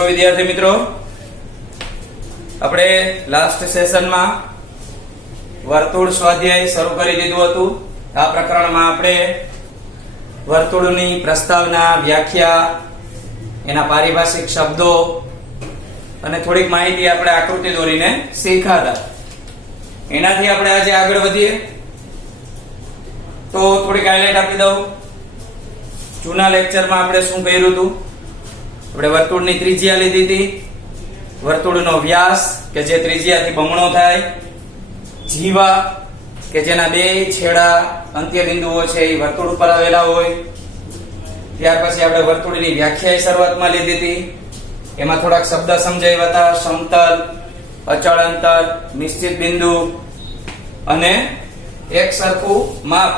છો વિદ્યાર્થી મિત્રો? આપણે લાસ્ટ સેશનમાં વર્તુળ સ્વાધ્યાય શરૂ કરી દીધું હતું. આ પ્રકરણમાં આપણે વર્તુળની પ્રસ્તાવના, વ્યાખ્યા, એના પારિભાષિક શબ્દો અને થોડીક માહિતી આપણે આકૃતિ દોરીને શીખ્યા હતા. એનાથી આપણે આજે આગળ વધીએ તો થોડીક હાઇલાઇટ આપી દઉં. જૂના લેક્ચરમાં આપણે શું કર્યું હતું? આપણે વર્તુળની ત્રિજ્યા લીધી હતી, વર્તુળનો વ્યાસ કે જે ત્રિજ્યાથી બમણો થાય, જીવા કે જેના બે છેડા અંત્ય બિંદુઓ છે એ વર્તુળ ઉપર આવેલા હોય. ત્યાર પછી આપણે વર્તુળની વ્યાખ્યા શરૂઆતમાં લીધી હતી. એમાં થોડાક શબ્દ સમજાવ્યા હતા: સમતલ, અચળ અંતર, નિશ્ચિત બિંદુ અને એક સરખું માપ.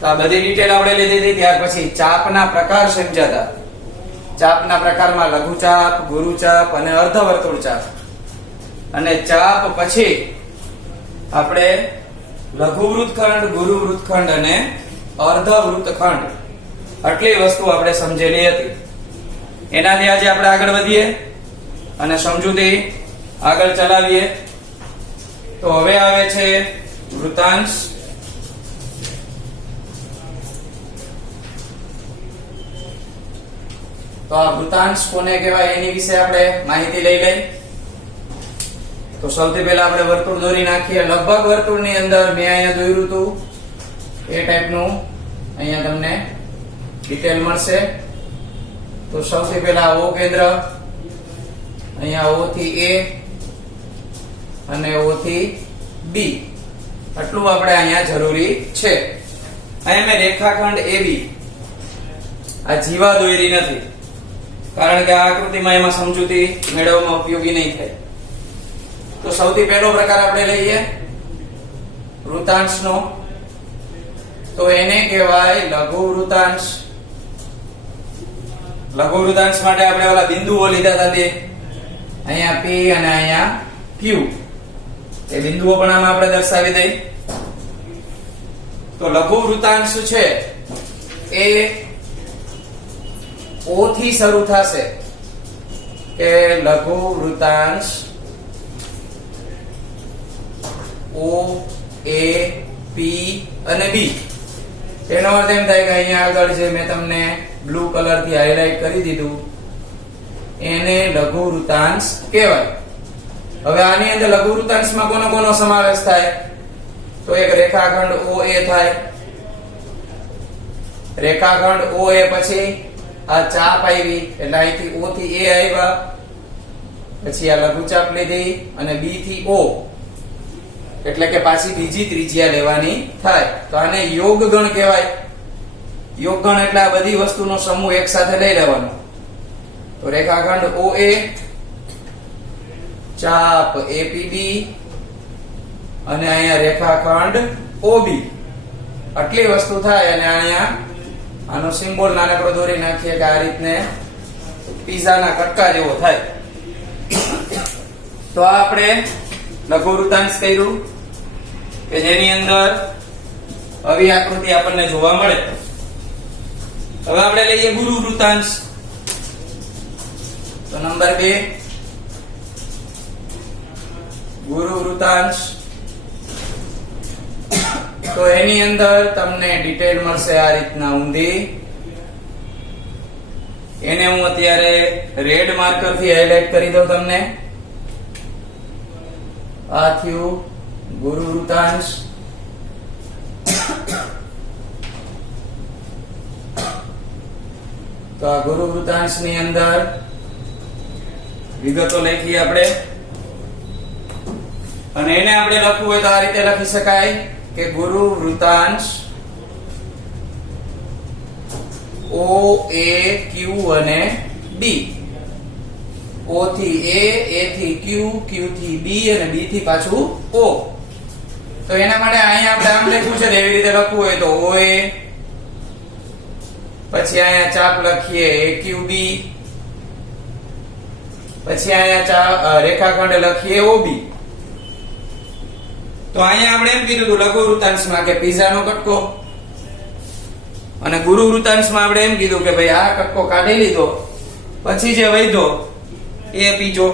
તો આ બધી ડિટેલ આપણે લીધી હતી. ત્યાર પછી ચાપના પ્રકાર સમજ્યા હતા. ચાપના પ્રકારમાં લઘુચાપ, ગુરુચાપ અને અર્ધવર્તુળ ચાપ. અને ચાપ પછી આપણે લઘુ વૃત્તખંડ, ગુરુ વૃત્તખંડ અને અર્ધ વૃત્તખંડ આટલી વસ્તુ આપણે સમજેલી હતી. એનાથી આજે આપણે આગળ વધીએ અને સમજૂતી આગળ ચલાવીએ. તો હવે આવે છે વૃત્તાંશ. તો આ વૃત્તાંશ કોને કહેવાય એની વિશે આપણે માહિતી લઈ લઈએ. તો સૌથી પહેલા આપણે વર્તુળ દોરી નાખીએ. લગભગ વર્તુળની અંદર મેં અહીંયા દોર્યું હતું એ ટાઈપનું અહીંયા તમને ડિટેલ મળશે. તો સૌથી પહેલા O કેન્દ્ર, અહીંયા O થી A અને O થી B, આટલું આપણે અહીંયા જરૂરી છે. અહીંયા મેં રેખાખંડ AB આ જીવા દોરી નથી, કારણ કે આ આકૃતિમાં એમાં સમજૂતી મેળવવામાં ઉપયોગી નહીં થાય. તો સૌથી પહેલો પ્રકાર આપણે લઈએ વૃત્તાંશનો. તો એને કહેવાય લઘુ વૃત્તાંશ. લઘુ વૃત્તાંશ માટે આપણે ઓલા બિંદુઓ લીધા હતા તે અહીંયા P અને અહીંયા Q. એ બિંદુઓ પણ આમાં આપણે દર્શાવી દઈએ. તો લઘુ વૃત્તાંશ છે એ O થી શરૂ થશે. કે લઘુ વૃત્તાંશ O, A, P અને B. એનો અર્થ એમ થાય કે અહીંયા આગળ જે મેં તમને બ્લુ કલર થી હાઇલાઇટ કરી દીધું એને લઘુ વૃત્તાંશ કહેવાય. હવે આની અંદર લઘુ વૃત્તાંશમાં કોનો કોનો સમાવેશ થાય? તો એક રેખાખંડ OA થાય. રેખાખંડ OA પછી આ ચાપ આવી એટલે અહીંથી O થી A આવ્યા, પછી આ લઘુચાપ લીધી અને B થી O, એટલે કે પાછી બીજી ત્રિજ્યા લેવાની થાય. તો આને યોગ ગણ કહેવાય. યોગ ગણ એટલે આ બધી વસ્તુનો સમૂહ એક સાથે લઈ લેવાનો. તો રેખાખંડ OA, ચાપ APB અને અહીંયા રેખાખંડ OB, આટલી વસ્તુ થાય. અને અહીંયા આનો સિમ્બોલ નાનકડો દોરી નાખીએ કે આ રીતને પીઝાના કટકા જેવો થાય. તો આ આપણે લઘુ વૃત્તાંશ કર્યું કે જેની અંદર આવી આકૃતિ આપણને જોવા મળે. હવે આપણે લઈએ ગુરુ વૃત્તાંશ. તો નંબર 2 ગુરુ વૃત્તાંશ. તો એની અંદર તમને ડિટેલ મળશે આ રીતના ઊંધી. એને હું અત્યારે રેડ માર્કર થી હાઇલાઇટ કરી દઉં તમને. આ થયું ગુરુ વૃત્તાંશ. તો આ ગુરુ વૃત્તાંશ ની અંદર વિગતો લખીએ આપણે. અને એને આપણે લખવું હોય તો આ રીતે લખી શકાય કે ગુરુ વૃત્તાંશ O, A, Q અને B. O થી A, A થી Q, Q થી B અને B થી પાછું O. તો એના માટે અહીંયા આપણે આમ લખ્યું છે ને એવી રીતે લખવું હોય તો OA, પછી અહીંયા ચાપ લખીએ AQB, પછી અહીંયા રેખાખંડ લખીએ OB. તો અહીંયા આપણે એમ કીધું હતું લઘુ વૃત્તાંશમાં કે પીઝાનો કટકો, અને ગુરુ વૃત્તાંશમાં આપણે એમ કીધું કે ભાઈ આ કટકો કાઢી લીધો, પછી જે વધ્યો એ બીજો.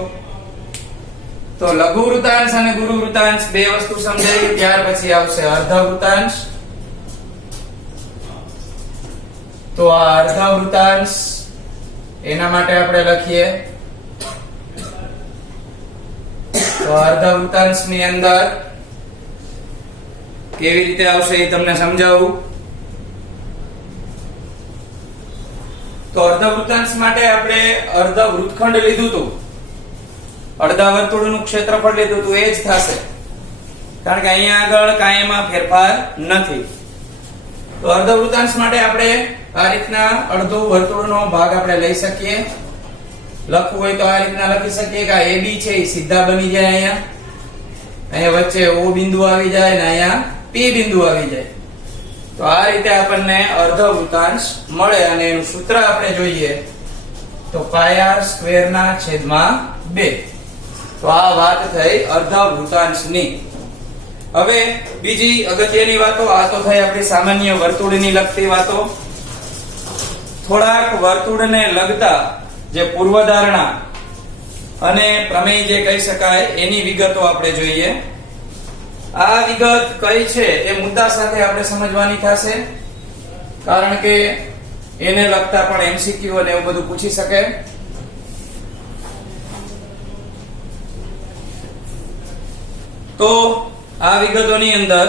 તો લઘુ વૃતાંશ અને ગુરુ વૃતાંશ બે વસ્તુ સમજાઈ. ત્યાર પછી આવશે અર્ધ વૃતાંશ. તો આ અર્ધ વૃતાંશ એના માટે આપણે લખીએ. તો અર્ધ વૃતાંશ ની અંદર કેવી રીતે આવશે એ તમને સમજાવું. તો અર્ધ વૃતાંશ માટે આપણે અર્ધ વૃત્તખંડ લીધું હતું, અડધા વર્તુળનું ક્ષેત્રફળ લીધું હતું, એ જ થશે, કારણ કે અહીંયા આગળ કાંઈ એમાં ફેરફાર નથી. તો અર્ધ વૃતાંશ માટે આપણે આ રીતના અડધો વર્તુળનો ભાગ આપણે લઈ શકીએ. લખવું હોય તો આ રીતના લખી શકીએ કે આ AB છે એ સીધા બની જાય. અહીંયા વચ્ચે O બિંદુ આવી જાય ને અહીંયા P બિંદુ આવી જાય. તો આ રીતે આપણને અર્ધ વૃતાંશ મળે અને એનું સૂત્ર આપણે જોઈએ તો πr²/2. તો આ વાત થઈ અર્ધ વૃતાંશની. હવે બીજી અગત્યની વાતો, આ તો થઈ આપણી સામાન્ય વર્તુળની લગતી વાતો. થોડાક વર્તુળને લગતા જે પૂર્વધારણા અને પ્રમેય જે કહી શકાય એની વિગતો આપણે જોઈએ. આ વિગત કઈ છે એ મુદ્દા સાથે આપણે સમજવાની થશે, કારણ કે એને લગતા પણ MCQ અને એવું બધું પૂછી શકે. તો આ વિગતોની અંદર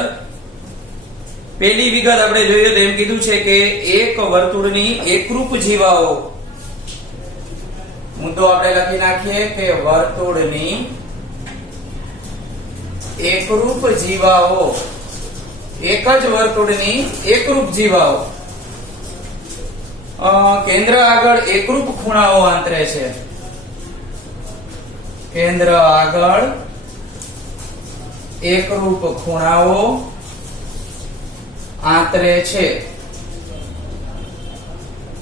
પહેલી વિગત આપણે જોઈએ તો એમ કીધું છે કે એક વર્તુળની એકરૂપ જીવાઓ. મુદ્દો આપણે લખી નાખીએ કે વર્તુળની એકરૂપ જીવાઓ, એક જ વર્તુળની એકરૂપ જીવાઓ કેન્દ્ર આગળ એકરૂપ ખૂણાઓ આંતરે છે. કેન્દ્ર આગળ એકરૂપ ખૂણાઓ આંતરે છે.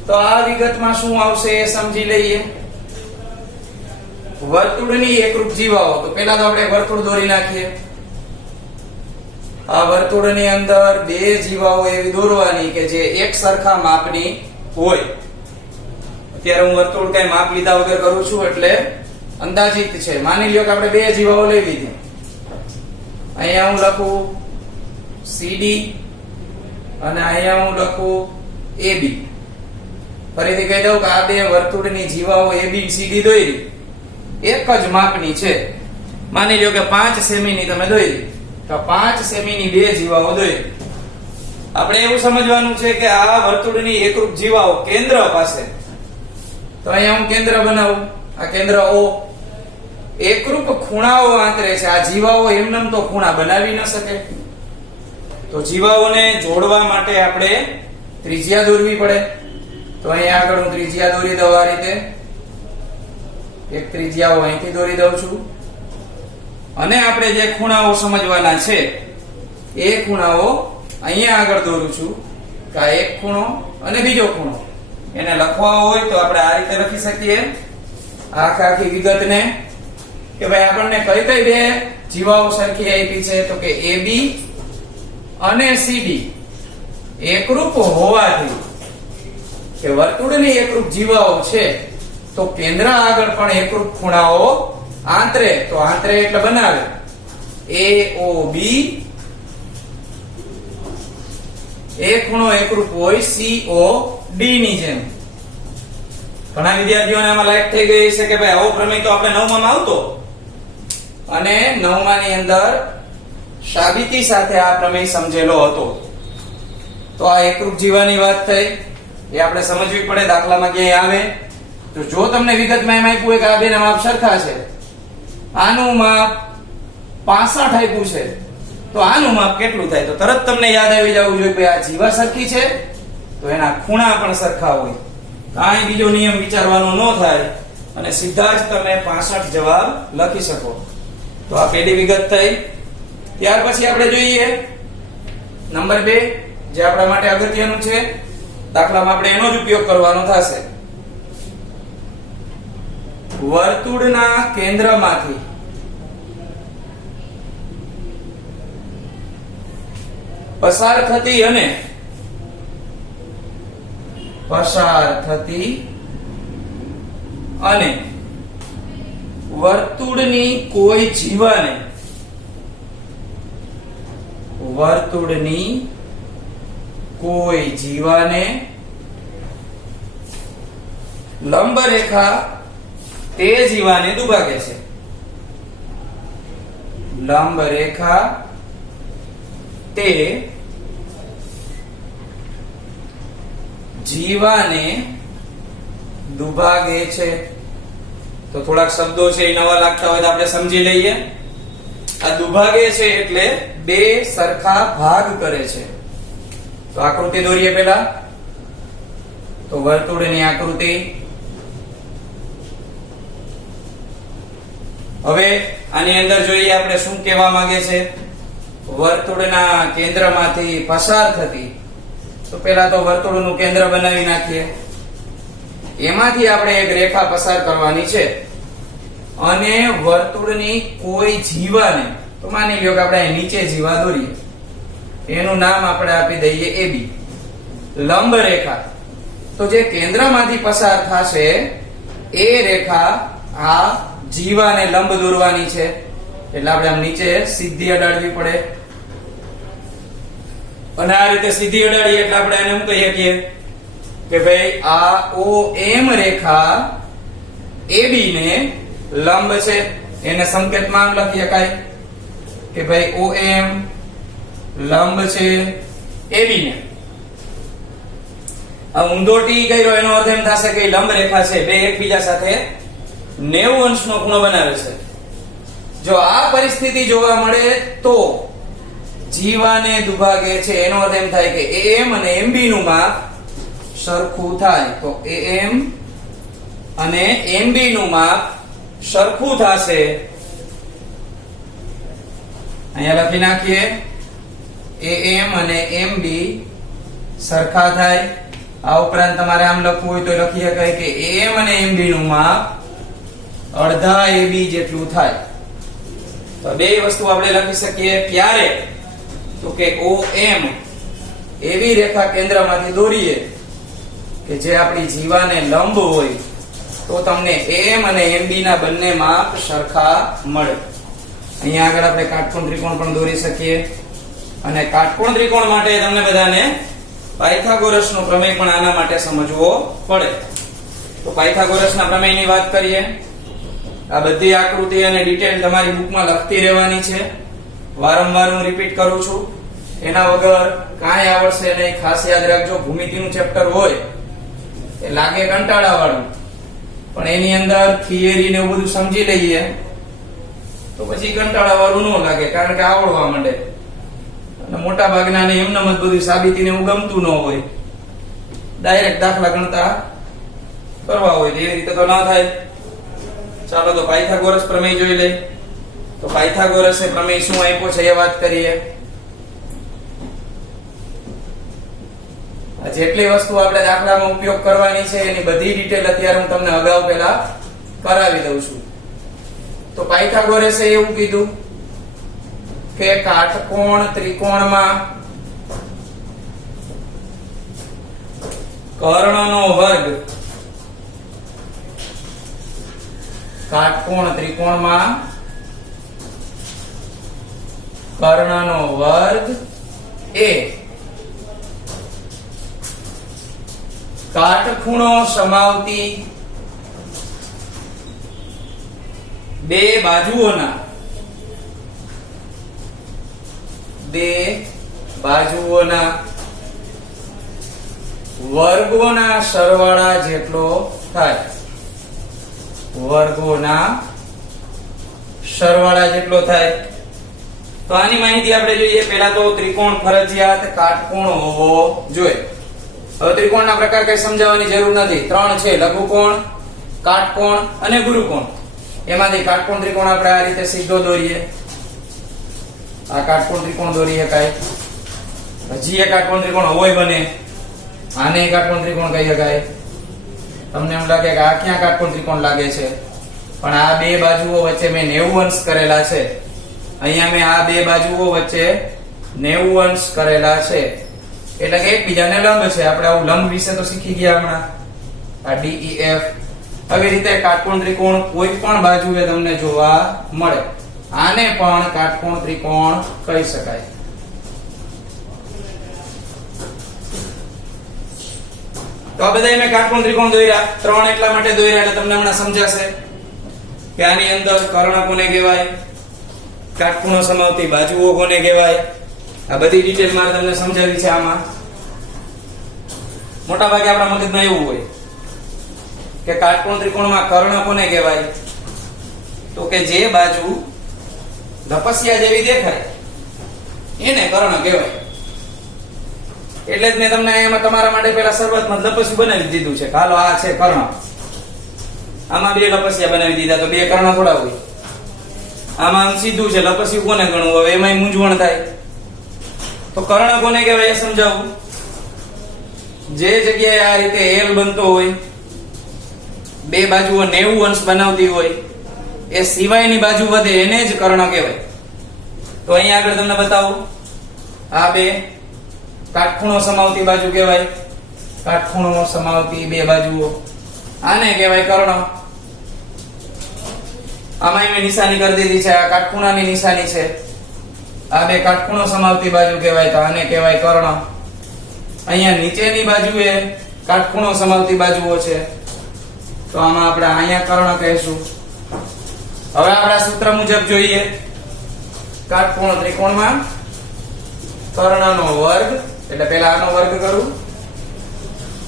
તો આ વિગતમાં શું આવશે એ સમજી લઈએ. વર્તુળની એકરૂપ જીવાઓ, તો પહેલા તો આપણે વર્તુળ દોરી નાખીએ. આ વર્તુળની અંદર બે જીવાઓ એવી દોરવાની કે જે એક સરખા માપની હોય. અત્યારે હું વર્તુળ કઈ માપ લીધા વગર કરું છું એટલે અંદાજિત છે. માની લ્યો કે આપણે બે જીવાઓ લઈ લીધી. અહીંયા હું લખું CD અને અહીંયા હું લખું AB. ફરીથી કહી દઉં કે આ બે વર્તુળની જીવાઓ AB CD દોરી એક જ માપની છે. માની લ્યો કે 5 સેમીની તમે દોરી, તો 5 સેમીની બે જીવાઓ દોરી. આપણે એવું સમજવાનું છે કે આ વર્તુળની એકરૂપ જીવાઓ કેન્દ્ર પાસે, તો અહીંયા હું કેન્દ્ર બનાવું, આ કેન્દ્ર O. એકરૂપ ખૂણાઓ આંતરે છે. આ જીવાઓ એમનેમ તો ખૂણા બનાવી ન શકે, તો જીવાઓને જોડવા માટે આપણે ત્રિજ્યા દોરવી પડે. તો અહીંયા આગળ હું ત્રિજ્યા દોરી દઉં આ રીતે. એક ત્રિજ્યાઓ અહીંથી દોરી દઉં છું અને આપણે જે ખૂણાઓ સમજવાના છે એ ખૂણાઓ અહીંયા આગળ દોરું છું કે આ એક ખૂણો અને બીજો ખૂણો. એને લખવા હોય તો આપણે આ રીતે લખી શકીએ આખી વિગતને કે ભાઈ આપણને કઈ કઈ બે જીવાઓ સરખી આપી છે, તો કે AB અને CD એકરૂપ હોવાથી કે વર્તુળની એકરૂપ જીવાઓ છે તો કેન્દ્ર આગળ પણ એકરૂપ ખૂણાઓ આંતરે. તો આંતરે એટલે બનાવે AOB. એ ખૂણો એકરૂપ હોય COD ની જેમ. ઘણા વિદ્યાર્થીઓને આમાં લાઈક થઈ ગઈ છે કે ભાઈ આવો પ્રમેય તો આપણે 9મા માં આવતો, અને 9મા ની અંદર સાબિતી સાથે આ પ્રમેય સમજેલો હતો. તો આ એકરૂપ જીવાની વાત થઈ, એ આપણે સમજવી પડે. દાખલામાં ક્યાંય આવે તો જો તમને વિગતમાં એમ આપ્યું હોય કે આ બેના માપ સરખા છે, આનું માપ 65 આપ્યું છે, તો આનું માપ કેટલું થાય? તો તરત તમને યાદ આવી જવું જોઈએ કે આ જીવા સરખી છે તો એના ખૂણા પણ સરખા હોય. કાંઈ બીજો નિયમ વિચારવાનો ન થાય અને સીધા જ તમે 65 જવાબ લખી શકો. તો આ પહેલી વિગત થઈ. ત્યાર પછી આપણે જોઈએ નંબર 2, જે આપણા માટે અગત્યનું છે. દાખલામાં આપણે એનો જ ઉપયોગ કરવાનો થશે. વર્તુળના કેન્દ્રમાંથી પસાર થતી અને વર્તુળની કોઈ જીવાને લંબ રેખા તે જીવાને દુભાગે છે. લંબ રેખા તે જીવાને દુભાગે છે. તો થોડાક શબ્દો છે એ નવા લાગતા હોય તો આપણે સમજી લઈએ. આ દુભાગે છે એટલે બે સરખા ભાગ કરે છે. તો આકૃતિ દોરીએ પેલા. તો વર્તુળની આકૃતિ. હવે આની અંદર જોઈએ આપણે શું કહેવા માંગે છે. વર્તુળના કેન્દ્રમાંથી પસાર થતી, તો પેલા તો વર્તુળનું કેન્દ્ર બનાવી નાખીએ. એમાંથી આપણે એક રેખા પસાર કરવાની છે અને વર્તુળની કોઈ જીવાને, તો માની લ્યો કે આપણે નીચે જીવા દોરીએ, એનું નામ આપણે આપી દઈએ AB. લંબ રેખા તો જે કેન્દ્રમાંથી પસાર થશે એ રેખા આ જીવાને લંબ દોરવાની છે. એટલે આપણે આમ નીચે સીધી અડાડવી પડે અને આ રીતે સીધી અડાડીએ એટલે આપણે એને શું કહીએ કે ભાઈ આ OM રેખા AB ને લંબ છે. એને સંકેતમાં આમ લખી શકાય કે ભાઈ OM લંબ છે AB ને. આ ઊંધો ટી કર્યો એનો અર્થ એમ થશે કે લંબ રેખા છે બે એકબીજા સાથે 90 અંશનો ખૂણો બનાવે છે. જો આ પરિસ્થિતિ જોવા મળે તો જીવાને દુભાગે છે. એનો અર્થ એમ થાય કે AM અને MB નું માપ સરખું થાય. તો AM અને MB નું માપ સરખું થશે. અહીંયા લખી નાખીએ AM અને MB સરખા થાય. આ ઉપરાંત તમારે આમ લખવું હોય તો લખી શકાય કે AM અને MB નું માપ અડધા AB જેટલું થાય. તો બે વસ્તુ આપણે લખી શકીએ. ક્યારે? તો કે OM એવી રેખા કેન્દ્રમાંથી દોરીએ કે જે આપણી જીવાને લંબ હોય તો તમને AM અને MB ના બંને માપ સરખા મળે. અહીંયા આગળ આપણે કાટકોણ ત્રિકોણ પણ દોરી શકીએ અને કાટકોણ ત્રિકોણ માટે તમને બધાને પાયથાગોરસનો પ્રમેય પણ આના માટે સમજવો પડે. તો પાયથાગોરસના પ્રમેયની વાત કરીએ. આ બધી આકૃતિ અને ડિટેલ તમારી બુકમાં લખતી રહેવાની છે. વારંવાર હું રિપીટ કરું છું. એના વગર કાંઈ આવડશે નહીં. ખાસ યાદ રાખજો, ભૂમિતિનું ચેપ્ટર હોય એ લાગે કંટાળાવાળું, પણ એની અંદર થિયરી ને એવું બધું સમજી લઈએ તો પછી કંટાળાવાળું ન લાગે, કારણ કે આવડવા માંડે. અને મોટા ભાગના ને એમને જ બધું સાબિતીને એવું ગમતું ન હોય, ડાયરેક્ટ દાખલા ગણતા કરવા હોય એવી રીતે તો ના થાય. ચાલો તો પાયથાગોરસ પ્રમેય જોઈ લઈએ. તો પાયથાગોરસે પ્રમેય શું આપ્યો છે એ વાત કરીએ. જેટલી વસ્તુ આપણે દાખલામાં ઉપયોગ કરવાની છે એની બધી ડિટેલ અત્યારે હું તમને અગાઉ પહેલા કરાવી દઉં છું. તો પાયથાગોરસે એવું કીધું કે કાટકોણ ત્રિકોણમાં કર્ણનો વર્ગ, કાટકોણ ત્રિકોણમાં કર્ણનો વર્ગ એ કાટખૂણો સમાવતી બે બાજુઓના વર્ગોના સરવાળા જેટલો થાય. વર્ગોના સરવાળા જેટલો થાય. તો આની માહિતી આપણે જોઈએ. પહેલા તો ત્રિકોણ ફરજિયાત કાટકોણ હોવો જોઈએ. હવે ત્રિકોણના પ્રકાર કઈ સમજાવવાની જરૂર નથી. ત્રણ છે: લઘુકોણ, કાટકોણ અને ગુરુકોણ. એમાંથી કાટકોણ ત્રિકોણ આપણે આ રીતે સીધો દોરીએ. આ કાટકોણ ત્રિકોણ દોરી શકાય. હજી એક કાટકોણ ત્રિકોણ હોય બને, આને કાટકોણ ત્રિકોણ કહી શકાય. તમને એમ લાગે કે આ ક્યાં કાટકોણ ત્રિકોણ લાગે છે, પણ આ બે બાજુઓ વચ્ચે મેં 90 અંશ કરેલા છે. અહીંયા મેં આ બે બાજુઓ વચ્ચે 90 અંશ કરેલા છે, એટલે કે એકબીજાને લંબ છે. આપણે આવું લંબ વિશે તો શીખી ગયા હમણાં. આ DEF આવી રીતે કાટકોણ ત્રિકોણ કોઈ પણ બાજુએ તમને જોવા મળે, આને પણ કાટકોણ ત્રિકોણ કહી શકાય. તો આ બધા મેં કાટકોણ ત્રિકોણ દોર્યા. 3 એટલા માટે દોર્યા એટલે તમને હમણાં સમજાશે કે આની અંદર કર્ણ કોને કહેવાય, કાટખૂણો સમાવતી બાજુઓ કોને કહેવાય. આ બધી ડિટેલ મારે તમને સમજાવી છે. આમાં મોટા ભાગે આપણા મગજમાં એવું હોય કે કાટકોણ ત્રિકોણમાં કર્ણ કોને કહેવાય, તો કે જે બાજુ ધપસિયા જેવી દેખાય એને કર્ણ કહેવાય. એટલે જ મેં તમને અહીંયા તમારા માટે પહેલા શરૂઆતમાં લપસ્યું બનાવી દીધું છે. હાલો આ છે કર્ણ, આમાં બે લપસિયા બનાવી દીધા તો બે કર્ણ થોડા હોય. આમાં સીધું છે, લપસ્યું કોને ગણવું, હવે એમાંય મૂંઝવણ થાય. તો કર્ણ કોને કહેવાય એ સમજાવું. જે જગ્યાએ આ રીતે એલ બનતો હોય, બે બાજુઓ 90 અંશ બનાવતી હોય, એ સિવાયની બાજુ વધે એને જ કર્ણ કહેવાય. તો અહીંયા આગળ તમને બતાવું, આ બે કાટખૂણો સમાવતી બાજુ કહેવાય. કાટખૂણો સમાવતી બે બાજુઓ, આને કહેવાય કર્ણ. આમાં મેં નિશાની કરી દીધી છે, આ કાટખૂણાની નિશાની છે. આ બે કાટખૂણો સમાવતી બાજુ કહેવાય તો આને કહેવાય કર્ણ. અહીંયા નીચેની બાજુએ કાટખૂણો સમાવતી બાજુઓ છે તો આમાં આપણે અહીંયા કર્ણ કહીશું. હવે આપણા સૂત્ર મુજબ જોઈએ. કાટકોણ ત્રિકોણમાં કર્ણનો વર્ગ એટલે પહેલા આનો વર્ગ કરું,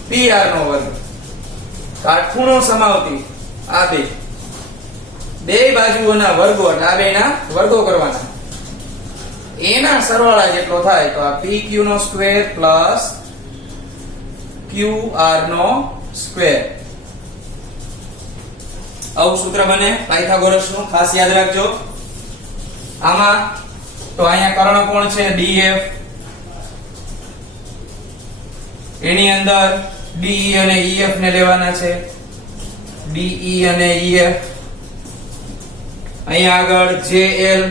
pr નો વર્ગ. કાટખૂણો સમાવતી આ બે બાજુઓના વર્ગો એટલે આ બેના વર્ગો કરવાના, એના સરવાળા જેટલો થાય તો આ pq નો સ્ક્વેર પ્લસ qr નો સ્ક્વેર. આવું સૂત્ર બને પાયથાગોરસનું, ખાસ યાદ રાખજો. આમાં તો અહીંયા કર્ણ કોણ છે, df. એની અંદર de અને ef ને લેવાના છે, de અને ef. અહીંયા આગળ jl,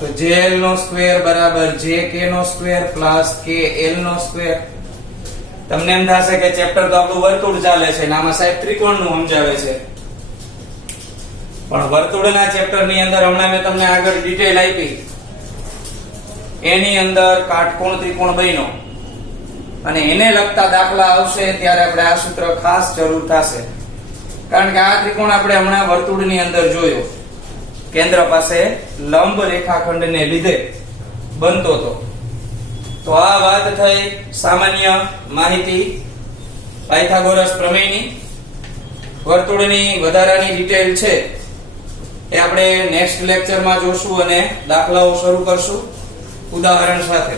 તો jl નો સ્ક્વેર બરાબર jk નો સ્ક્વેર પ્લસ kl નો સ્ક્વેર. તમને એમ થશે કે ચેપ્ટર તો આપણું વર્તુળ ચાલે છે ને આમાં સાહેબ ત્રિકોણનું સમજાવે છે, પણ વર્તુળના ચેપ્ટરની અંદર હમણાં મેં તમને આગળ ડિટેલ આપી, એની અંદર કાટકોણ ત્રિકોણ બન્યો અને એને લગતા દાખલા આવશે ત્યારે આપણે આ સૂત્ર ખાસ જરૂર થશે. કારણ કે આ ત્રિકોણ આપણે હમણાં વર્તુળની અંદર જોયો, કેન્દ્ર પાસે લંબ રેખાખંડને લીધે બનતો હતો. તો આ વાત થઈ સામાન્ય માહિતી પાયથાગોરસ પ્રમેયની. વર્તુળની વધારાની ડિટેલ છે એ આપણે નેક્સ્ટ લેક્ચરમાં જોશું અને દાખલાઓ શરૂ કરશું ઉદાહરણ સાથે.